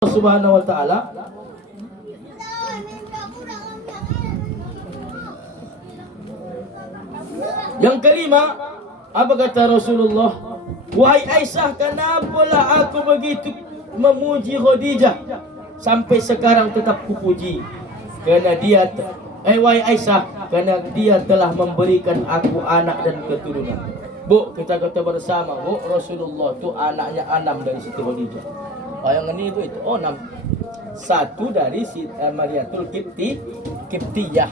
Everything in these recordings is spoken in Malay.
Subhanahu wa ta'ala. Yang kelima, apa kata Rasulullah? Wahai Aisyah, kenapalah aku begitu memuji Khadijah sampai sekarang tetap kupuji? Kerana dia wahai Aisyah, kerana dia telah memberikan aku anak dan keturunan. Bu, kita kata bersama, Bu, Rasulullah tu anaknya 6 dari Siti Khadijah. Yang ini itu 6. Satu dari Mariatul Kiptiyah.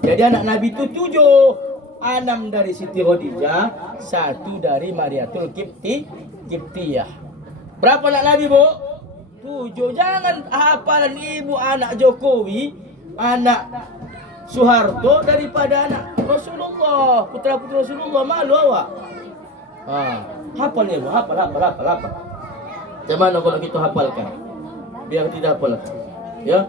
Jadi anak Nabi itu 7. 6 dari Siti Khadijah, 1 dari Mariatul Kiptiyah. Berapa anak Nabi, Bu? 7. Jangan hafalan ibu anak Jokowi, anak Soeharto daripada anak Rasulullah, putra-putri Rasulullah. Malu awak. Hafal ya, Bu. Hafal. Bagaimana kalau kita hafalkan? Biar tidak hafal. Ya.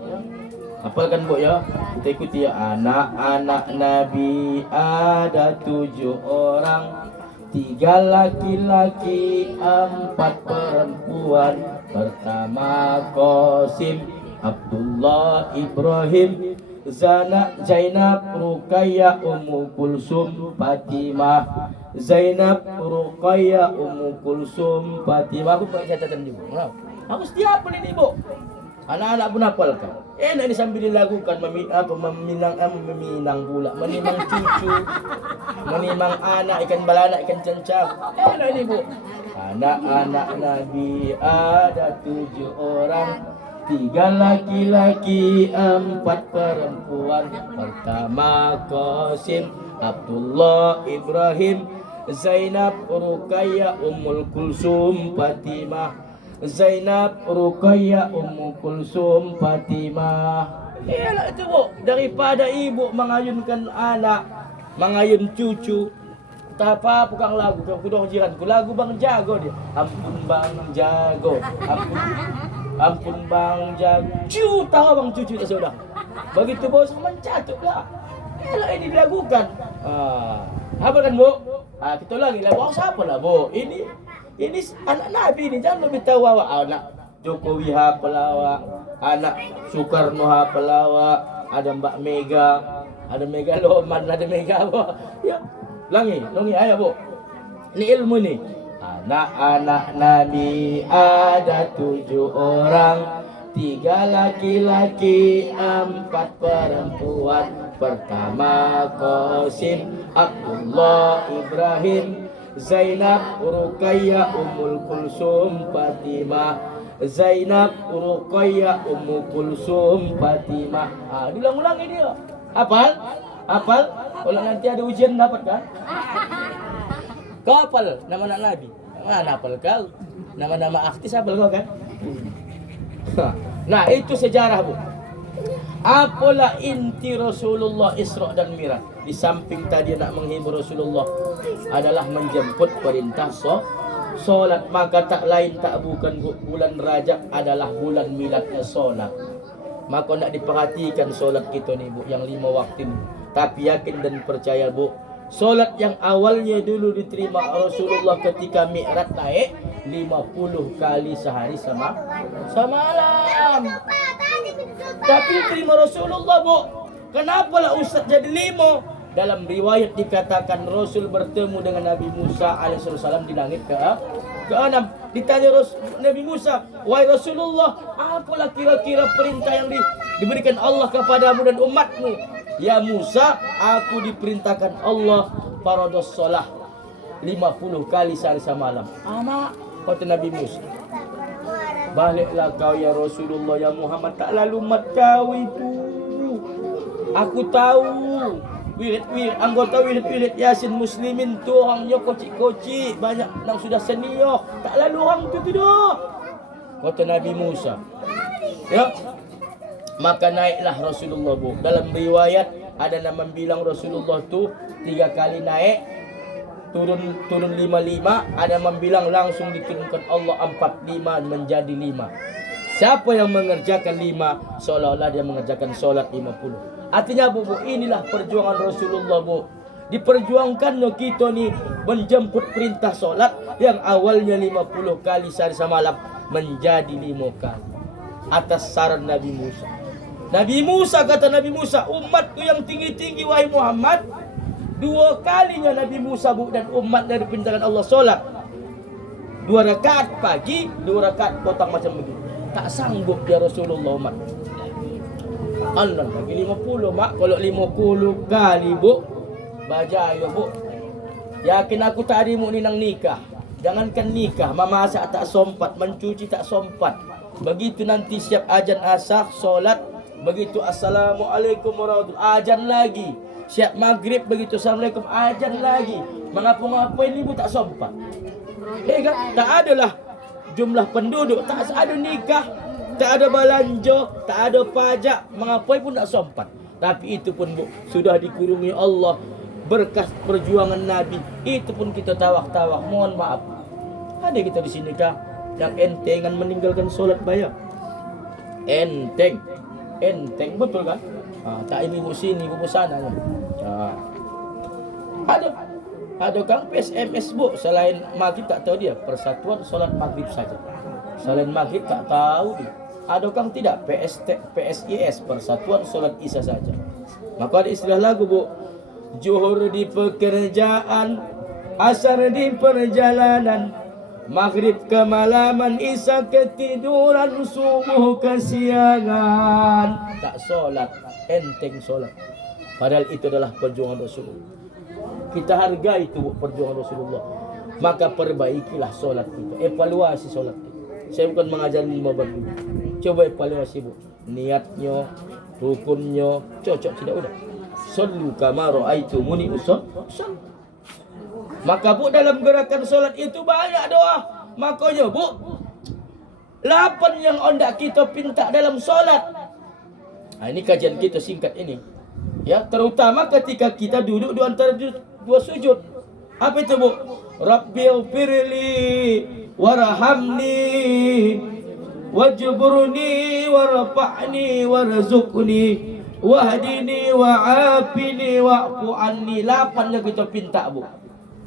Hafalkan, Bu, ya. Kita ikuti ya. Anak-anak Nabi ada 7 orang, 3 laki-laki, 4 perempuan. Pertama Qasim, Abdullah, Ibrahim, Zainab, Ruqayyah, Ummu Kulsum, Fatimah. Zainab, Ruqayyah, Ummu Kulsum, Fatimah. Aku pakai catatan juga. Aku setiap hafal ini, Bu. Anak-anak pun hafalkan. Enak ini sambil dilakukan meminang pula, menimang cucu, menimang anak, ikan balana, ikan cancang. Enak ini, Bu. Anak-anak Nabi ada 7 orang, 3 laki-laki, 4 perempuan. Pertama Qasim, Abdullah, Ibrahim, Zainab, Ruqayyah, Ummul Kulsum, Fatimah. Zainab, Ruqayyah, Ummu Kulsum, Fatimah. Iyalah itu, Bu. Daripada ibu mengayunkan anak, mengayun cucu, tak apa bukan lagu. Kudong jiranku, lagu Bang Jago dia. Ampun Bang Jago, ampun Bang Jago. Tahu Bang cucu tak sudah. Begitu bos mencatup lah. Iyalah ini dilakukan. Apa kan, Bu? Kita ulangi lah. Bos apa lah, Bu? Ini anak Nabi ini, jangan lebih tahu awak. Anak Jokowi hafal awak, anak Soekarno hafal awak, ada Mbak Mega, ada Mega Loman, ada Mega apa. Ya, langi, ayo, Bu. Ini ilmu nih. Anak-anak Nabi ada 7 orang, 3 laki-laki, 4 perempuan. Pertama Qasim, Abdullah, Ibrahim, Zainab, Ruqayyah, Ummul Kulsum, Fatimah. Zainab, Ruqayyah, Ummu Kulsum, Fatimah. Diulang-ulangi dia. Hafal? Kalau nanti ada ujian dapat kan? Kau hafal nama anak Nabi? Mana hafal kau? Nama-nama artis hafal kau kan? Nah, itu sejarah, Bu. Apalah inti Rasulullah Isra dan Mi'raj? Di samping tadi nak menghibur Rasulullah adalah menjemput perintah solat, maka tak lain tak bukan bulan Rajab adalah bulan miladnya solat. Maka nak diperhatikan solat kita ni, Bu, yang 5 waktu ni. Tapi yakin dan percaya, Bu, solat yang awalnya dulu diterima Rasulullah ketika Mi'raj naik 50 kali sehari semalam. Tapi terima Rasulullah, Bu. Kenapalah Ustaz jadi 5? Dalam riwayat dikatakan Rasul bertemu dengan Nabi Musa alaihissalam di langit ke-6. Ditanya Nabi Musa, wahai Rasulullah, apalah kira-kira perintah yang diberikan Allah kepadamu dan umatmu? Ya Musa, aku diperintahkan Allah fardhus shalah 50 kali sehari semalam. Mak, kata Nabi Musa. Baliklah kau ya Rasulullah, ya Muhammad, tak lalu mat kau itu. Aku tahu anggota wirid Yasin Muslimin tu orangnya kocik-kocik, banyak yang sudah senior. Tak lalu orang tu dah. Kata Nabi Musa. Ya. Maka naiklah Rasulullah, Bu. Dalam riwayat ada nama bilang Rasulullah tu 3 kali naik, turun 55, ada membilang langsung diturunkan Allah 45 menjadi 5. Siapa yang mengerjakan 5 seolah-olah dia mengerjakan solat 50. Artinya, Bu, inilah perjuangan Rasulullah, Bu. Diperjuangkan kita ni menjemput perintah solat yang awalnya 50 kali sehari semalam menjadi 5 kali. atas saran Nabi Musa. Nabi Musa, kata Nabi Musa, umatku yang tinggi-tinggi wahai Muhammad, 2 kalinya Nabi Musa dan umat dari pintaran Allah solat 2 rakaat pagi, 2 rakaat potong macam begitu. Tak sanggup ya Rasulullah umat. Allah lagi 50 mak, kalau 50 kali bu, bajaya bu. Yakin aku tak ada ni nang nikah. Jangankan nikah, memasak tak sompat, mencuci tak sompat. Begitu nanti siap ajan asar, solat, begitu assalamualaikum warahmatullahi, ajan lagi. Siap maghrib, begitu assalamualaikum, ajan lagi. Mengapa-ngapa ini bu tak sompat. Kan? Tak adalah jumlah penduduk, tak ada nikah, tak ada belanja, tak ada pajak, mengapa pun tak sompat. Tapi itu pun bu, sudah dikurungi Allah berkas perjuangan Nabi. Itu pun kita tawak-tawak, mohon maaf. Ada kita di sini kah yang entengan meninggalkan solat bayar? Enteng betul kan? Tak ini bu sini, bu sana. Ada kang PSMS bu, selain maghrib tak tahu dia, Persatuan Solat Maghrib saja. Selain maghrib tak tahu dia. Ada kang tidak, PSIS, Persatuan Solat Isya saja. Maka ada istilah lagu bu, Zuhur di pekerjaan, asar di perjalanan, maghrib kemalaman, isya ketiduran, subuh kesiangan. Tak solat, enteng solat. Padahal itu adalah perjuangan Rasulullah. Kita hargai itu perjuangan Rasulullah. Maka perbaikilah solat kita, evaluasi solat kita. Saya bukan mengajar 5 bab ini. Coba evaluasi bu, niatnya, rukunnya cocok tidak udah. Sallu kama ra'aitumuni usalli. Maka bu, dalam gerakan solat itu banyak doa. Makanya bu, 8 yang ondak kita pinta dalam solat. Ini kajian kita singkat ini. Ya, terutama ketika kita duduk di antara 2 sujud. Apa itu bu? Rabbighfirli warhamni wajburni warfa'ni warzuqni wahdini wa'afini wa'fu anni. 8 yang kita pinta bu.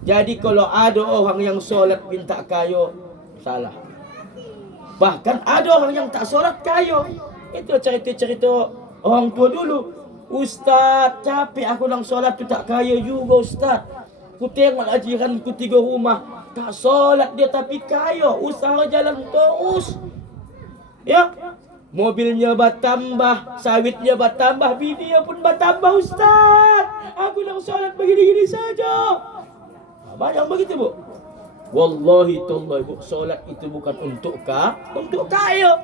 Jadi kalau ada orang yang solat pinta kayo, salah. Bahkan ada orang yang tak solat kayo. Itu cerita-cerita orang tua dulu. Ustaz, capek aku nang solat tu tak kaya juga Ustaz. Ku tengok ajiranku 3 rumah, tak solat dia tapi kaya, usaha jalan terus. Ya, mobilnya bertambah, sawitnya bertambah, bininya pun bertambah Ustaz. Aku nang solat begini-gini saja. Banyak begitu bu. Wallahi tallahi bu, solat itu bukan untuk kaya.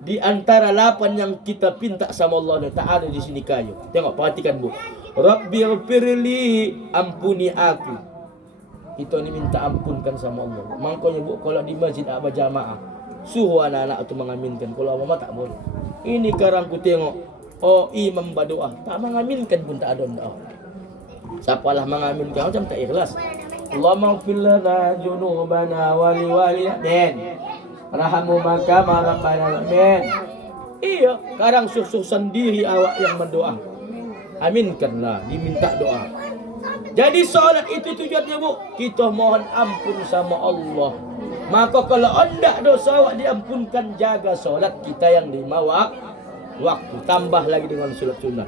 Di antara 8 yang kita pinta sama Allah, tak ada di sini kayu. Tengok, perhatikan bu. Rabbighfirli, ampuni aku. Itu ni minta ampunkan sama Allah. Makanya bu, kalau di masjid apa jamaah, suruh anak-anak itu mengaminkan. Kalau mama tak boleh. Ini sekarang ku tengok, oh imam berdoa, tak mengaminkan pun tak ada doa. Siapalah mengaminkan macam tak ikhlas. Allahumma ighfir lana junubana wa liwalidayna. Rahamu maka marabana. Amin. Iya, sekarang susu sendiri awak yang mendoa. Aminkanlah, diminta doa. Jadi solat itu tujuannya bu, kita mohon ampun sama Allah. Maka kalau hendak dosa awak diampunkan, jaga solat kita yang 5 waktu. Tambah lagi dengan solat sunat.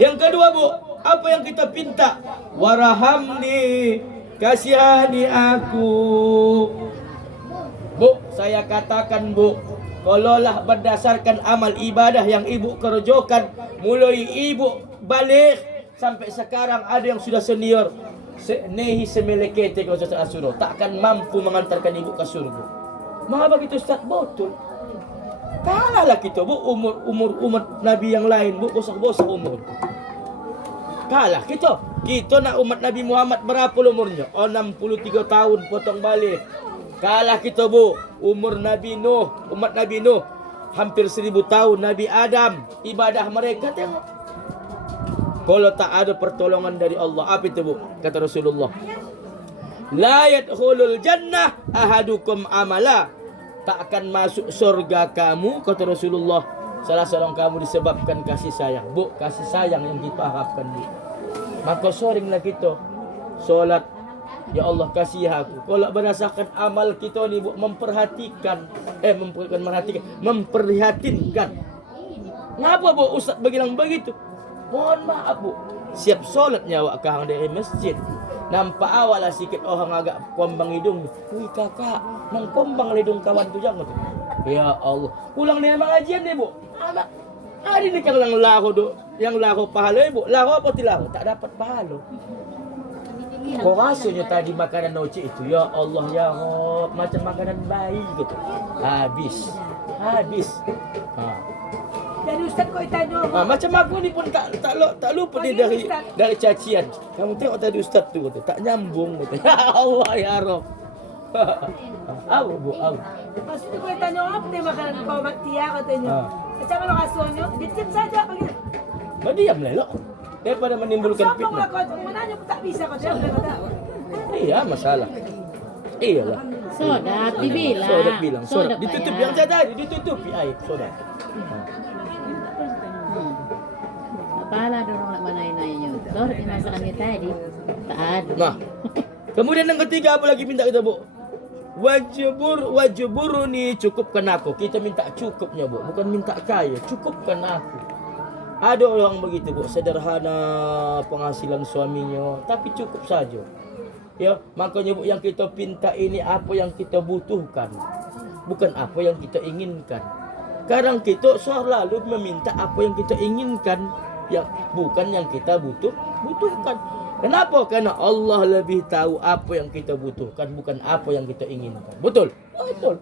Yang kedua bu, apa yang kita pinta? Warahamni, kasihani aku. Bu, saya katakan bu, kalaulah berdasarkan amal ibadah yang ibu kerjakan, mulai ibu balik sampai sekarang, ada yang sudah senior, nehi semelekete kalau Ustaz Asuro, takkan mampu mengantarkan ibu ke surga. Maka begitu Ustaz, betul. Kalahlah kita bu, umur Nabi yang lain bu, bosak-bosak umur. Kalah kita nak umat Nabi Muhammad berapa umurnya? 63 tahun potong balik. Kalah kita bu, umur Nabi Nuh, umat Nabi Nuh hampir 1000 tahun, Nabi Adam, ibadah mereka tengok. Kalau tak ada pertolongan dari Allah, apa itu bu? Kata Rasulullah, la yadkhulul jannah ahadukum amala. Tak akan masuk surga kamu, kata Rasulullah, salah seorang kamu disebabkan kasih sayang. Bu, kasih sayang yang kita harapkan bu. Maka seringlah kita solat Ya Allah kasih aku. Kalau berdasarkan amal kita ni Bu, memperhatinkan. Ngapa Bu Ustaz bilang begitu? Mohon maaf Bu. Siap solatnya awak kahang dari masjid. Nampak awak lah sikit orang agak kombang hidung. Wih kakak, nang kombang hidung kawan tu jangan tu. Ya Allah. Pulang dari pengajian ni Bu. Hari ni kan yang lahu pahala Bu. Lahu apa ti lahu? Tak dapat pahala. Kau rasanya tadi makanan noci itu, ya Allah ya Rob, macam makanan bayi gitu. Habis. Jadi Ustaz kau tanya. Macam aku ni pun tak lupa ni dari cacian. Kamu tengok tadi Ustaz tu kata, tak nyambung kata. Ya Allah ya Rob. Bu. Pas itu kau tanya apa dia makanan kau mati ya katanya. Macam mana rasanya? Dia diam saja panggil. Diam lelok. Daripada menimbulkan Sombong lah fitnah. kau, menanya pun tak bisa kau kata. Iya masalah. Iyalah. Sodat bilang. Sodat. Ditutup yang saya tadi, ditutupi air. Sodat. Apalah dorong nak manai-nainya. Sodat yang masakan kita tadi. Tak ada. Nah. Kemudian yang ketiga apa lagi minta kita Bu? Wajiburuni, cukupkan aku. Kita minta cukupnya Bu, bukan minta kaya. Cukupkan aku. Ada orang begitu Bu, sederhana penghasilan suaminya, tapi cukup saja. Ya, makanya Bu yang kita pinta ini apa yang kita butuhkan, bukan apa yang kita inginkan. Kadang kita selalu meminta apa yang kita inginkan, yang bukan yang kita butuhkan. Kenapa? Karena Allah lebih tahu apa yang kita butuhkan, bukan apa yang kita inginkan. Betul? Betul.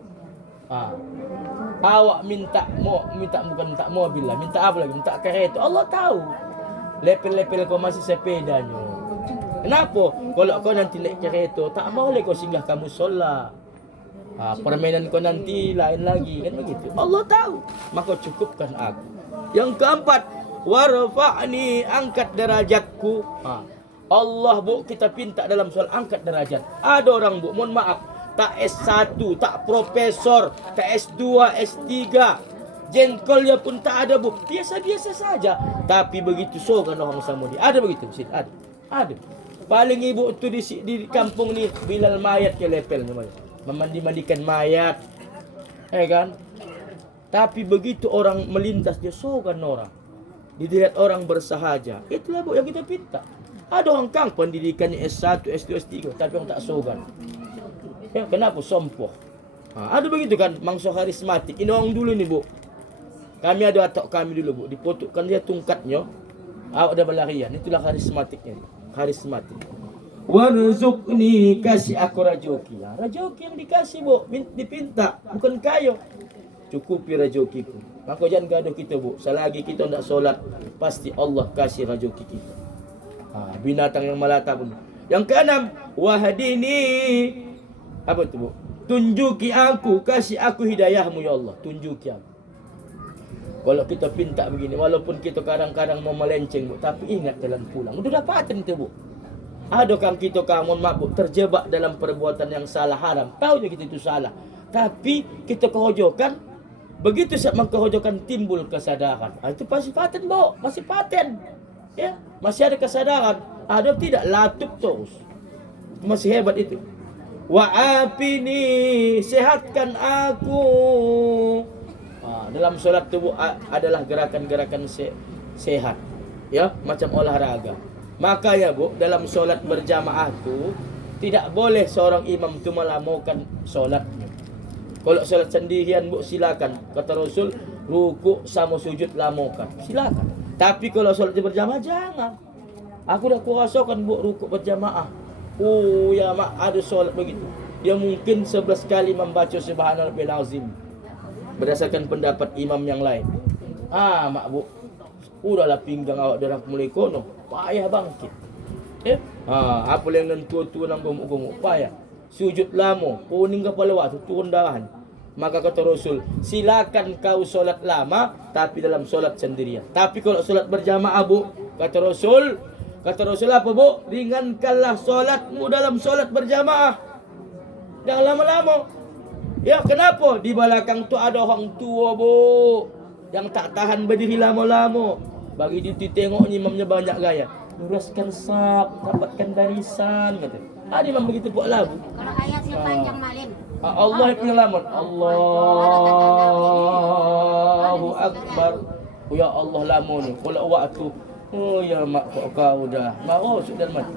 Awak minta bukan minta mobil lah, minta apa lagi? Minta kereta. Allah tahu. Lepel-lepel kau masih sepedanya. Kenapa? Kalau kau nanti naik kereta, tak boleh kau singgah kamu solat. Permainan kau nanti lain lagi, kan begitu. Allah tahu. Maka cukupkan aku. Yang keempat, warfa'ni, angkat derajatku. Allah Bu kita pinta dalam soal angkat derajat. Ada orang Bu, mohon maaf, tak S1, tak profesor, tak S2, S3, jengkolnya pun tak ada Bu, biasa-biasa saja. Tapi begitu sogan orang sama dia. Ada begitu? Ada. Paling ibu tu di kampung ni bilal mayat ke lepel namanya. Memandi-mandikan mayat. Kan? Tapi begitu orang melintas dia sogan orang. Dilihat orang bersahaja. Itulah Bu yang kita pinta. Ada orang kang pendidikannya S1, S2, S3, tapi orang tak sogan. Ya, kenapa sompoh? Ada begitu kan, mangsa karismatik. Ini orang dulu ni Bu. Kami ada atok kami dulu Bu, dipotukkan dia tungkatnya. Awak ada berlarian, itulah karismatiknya. Karismatik. Warzuqni, kasih aku rajoki. Rajoki yang dikasih Bu, dipinta, bukan kayo. Cukupi rajokiku. Maka jangan gaduh kita Bu. Selagi kita tidak solat, pasti Allah kasih rajoki kita. Binatang yang melata pun. Yang keenam, wahdini. Apa itu Bu? Tunjuki aku, kasih aku hidayahmu ya Allah. Tunjuki aku. Kalau kita pinta begini, walaupun kita kadang-kadang mau melenceng Bu, tapi ingat jalan pulang. Udah dapatan itu Bu. Ada kan kita mohon maaf Bu, terjebak dalam perbuatan yang salah haram. Tahu je kita itu salah. Tapi kita kehojokan. Begitu saat mengkehojokan timbul kesadaran. Itu pasti paten Bu, masih paten. Ya, masih ada kesadaran. Ada tidak latup terus. Masih hebat itu. Wa'afini, sehatkan aku. Dalam solat tubuh adalah gerakan-gerakan sehat. Ya, macam olahraga. Maka ya Bu, dalam solat berjamaah tu tidak boleh seorang imam tu melamukan solatnya. Kalau solat sendirian Bu silakan. Kata Rasul, ruku sama sujud lamukan. Silakan. Tapi kalau solat berjamaah jangan. Aku dah kurasakan Bu rukuk berjamaah. Ya mak, ada solat begitu. Dia mungkin 11 kali membaca Subhanallahil azim. Berdasarkan pendapat imam yang lain. Mak Bu, udahlah pinggang awak dah mulai kono. Payah bangkit. Apa yang nentu-tu nang gomuk-gomuk payah. Sujud lama, kuning kepala waktu turun darahan. Maka kata Rasul, silakan kau solat lama tapi dalam solat sendirian. Tapi kalau solat berjamaah Bu, kata Rasul apa Bu? Ringankanlah solatmu dalam solat berjamaah. Jangan lama-lama. Ya, kenapa? Di belakang tu ada orang tua Bu, yang tak tahan berdiri lama-lama. Bagi dia tengok imamnya banyak gaya. Luruskan saf, dapatkan barisan kata. Ada memang begitu buat lagu. Kalau ayatnya panjang malim. Allah yang punya lamun. Allahu Akbar. Oh ya Allah lamun. Kalau waktu. Oh ya mak kau dah. Mau sudah mat.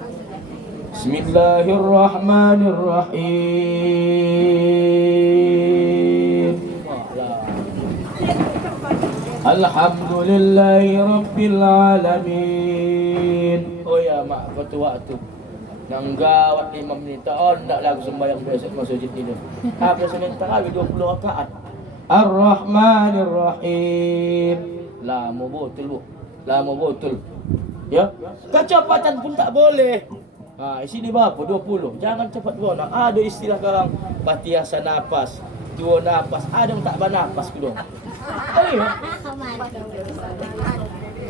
Bismillahirrahmanirrahim. Alhamdulillahi Rabbil Alamin. Oh ya mak kau waktu. Nanggawat 5 minit. Oh, nak lagu sembahyang biasa masuk masjid ini. Apa senin tarawih 20 rakaat. Ar-Rahmanir-Rahim. Lama betul bu. Lama betul. Ya. Kecepatan pun tak boleh. Ha, sini berapa? 20. Jangan cepat buat. Ada istilah sekarang patiasa napas, 2 napas. Ada yang tak bernapas kedua. Oh iya.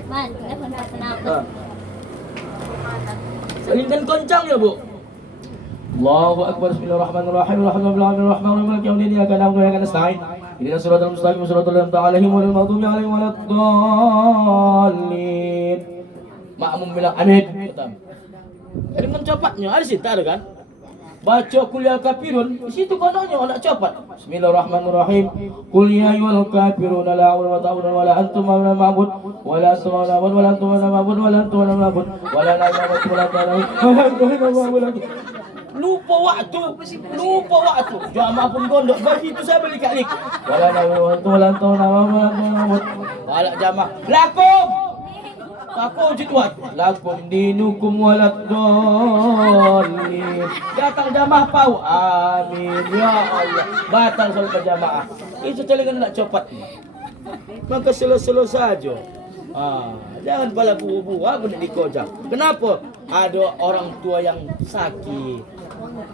Man, kenapa tak kenapa? Ha. Salingkan koncang ya bu. Allahu Akbar. Bismillahirrahmanirrahim. Alhamdulillahirrahmanirrahim. Maliki yaumiddin. Iyyaka na'budu wa iyyaka nasta'in. Ihdinas siratal mustaqim. Siratal ladzina an'amta 'alaihim ghairil maghdubi 'alaihim waladdallin. Makmum bilang amin. Betul. Dengan cepatnya ada sih tak ada kan? Baca kuliah kafirun, di situ kononnya nak cepat. Bismillahirrahmanirrahim. Qul ya ayyuhal kafirun la a'budu wa ta'budu wa la antum ma'bud wa la antum ma'bud wa la antum ma'bud wa la antum ma'bud wa la na'budu wa la ta'budu. Lupa waktu. Jamaah pun gondok. Begitu saya beli kalik. Wa la na'budu wa la antum ma'bud. Balak jamaah. Lakum. Aku jidwat. Lakum dinukum waladdallin. Datang jamaah pau. Amin ya Allah. Batal solat berjamaah. Itu celengan nak cepat. Maka selo-selo saja. Jangan pala buru-buru apa nak dikojak. Kenapa? Ada orang tua yang sakit.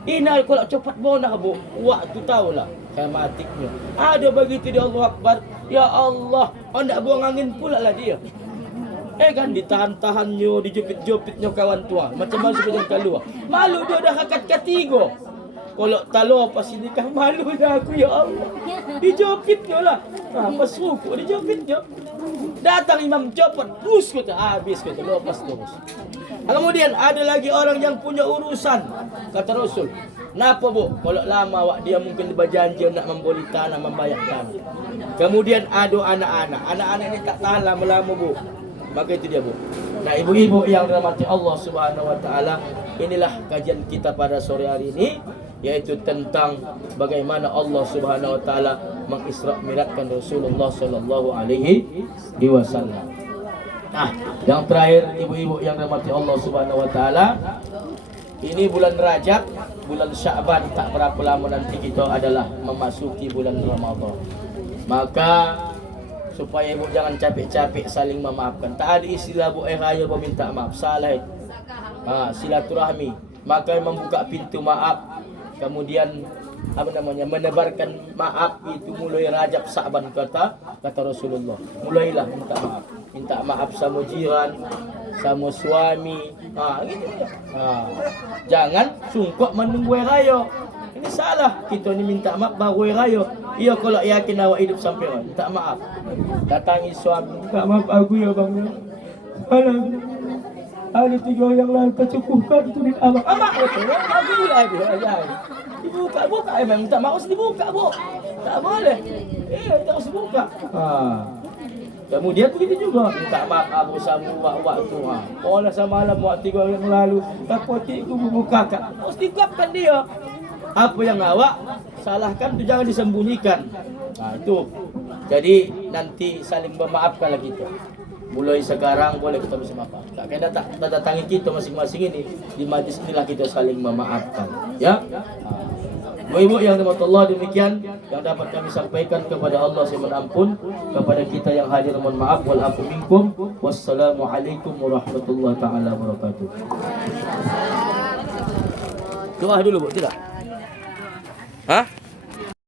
Ini kalau cepat bonah bu, waktu tahulah kematiknya. Ada begitu dia Allah Akbar. Ya Allah, nak buang angin pula lah dia. Kan ditahan-tahannya, dijepit-jepitnya kawan tua. Macam mana supaya keluar. Malu dia dah hakat ketiga. Kalau talor pas nikah malu dah aku ya Allah. Dijepitnya lah. Pas rukuk dijepitnya. Datang imam copot, bus kata habis kata lepas terus. Kemudian ada lagi orang yang punya urusan kata Rasul. Kenapa bu? Kalau lama awak dia mungkin berjanji nak membeli tanah, membayar tanah. Kemudian ada anak-anak. Anak-anak ini tak tahan lama-lama bu. Maka itu dia bu. Nah ibu-ibu yang dirahmati Allah Subhanahu Wa Taala, inilah kajian kita pada sore hari ini, yaitu tentang bagaimana Allah Subhanahu Wa Taala mengisra mi'rajkan Rasulullah Sallallahu Alaihi Wasallam. Nah, yang terakhir ibu-ibu yang dirahmati Allah Subhanahu Wa Taala, ini bulan Rajab, bulan Sya'ban tak berapa lama nanti kita adalah memasuki bulan Ramadan. Maka supaya ibu jangan capek-capek saling memaafkan. Tak ada istilah bu raya meminta maaf. Salah itu. Silaturahmi. Maka membuka pintu maaf. Kemudian menebarkan maaf itu mulai Rajab Sa'ban kata Rasulullah. Mulailah minta maaf. Minta maaf sama jiran, sama suami. Gitu ya. Jangan sungkok menunggu raya. Ini salah. Kita ni minta maaf baru raya. Iya kalau yakin awak hidup sampai raya, minta maaf. Datangi suami, minta maaf aku ya bang. Ada 3 yang lain tercukupkan itu duit abang. Amak betul. Aku lah dia. Dibuka memang minta maaf dibuka bu. Tak boleh. Terus buka. Kemudian begitu juga minta maaf aku sama waktu. Oleh semalam waktu 3 yang lalu tapotikku buka kakak. Mesti kuatkan dia. Apa yang awak salahkan itu jangan disembunyikan. Itu. Jadi nanti saling memaafkanlah kita. Mulai sekarang boleh kita bersama maaf. Tak kena datangi kita masing-masing ini di majlis inilah kita saling memaafkan. Ya. Ibu yang dirahmati Allah, demikian yang dapat kami sampaikan. Kepada Allah saya mohon ampun, kepada kita yang hadir mohon maaf. Wal afu minkum. Wassalamualaikum warahmatullahi taala wabarakatuh. Doa dulu bu, tidak? Hah?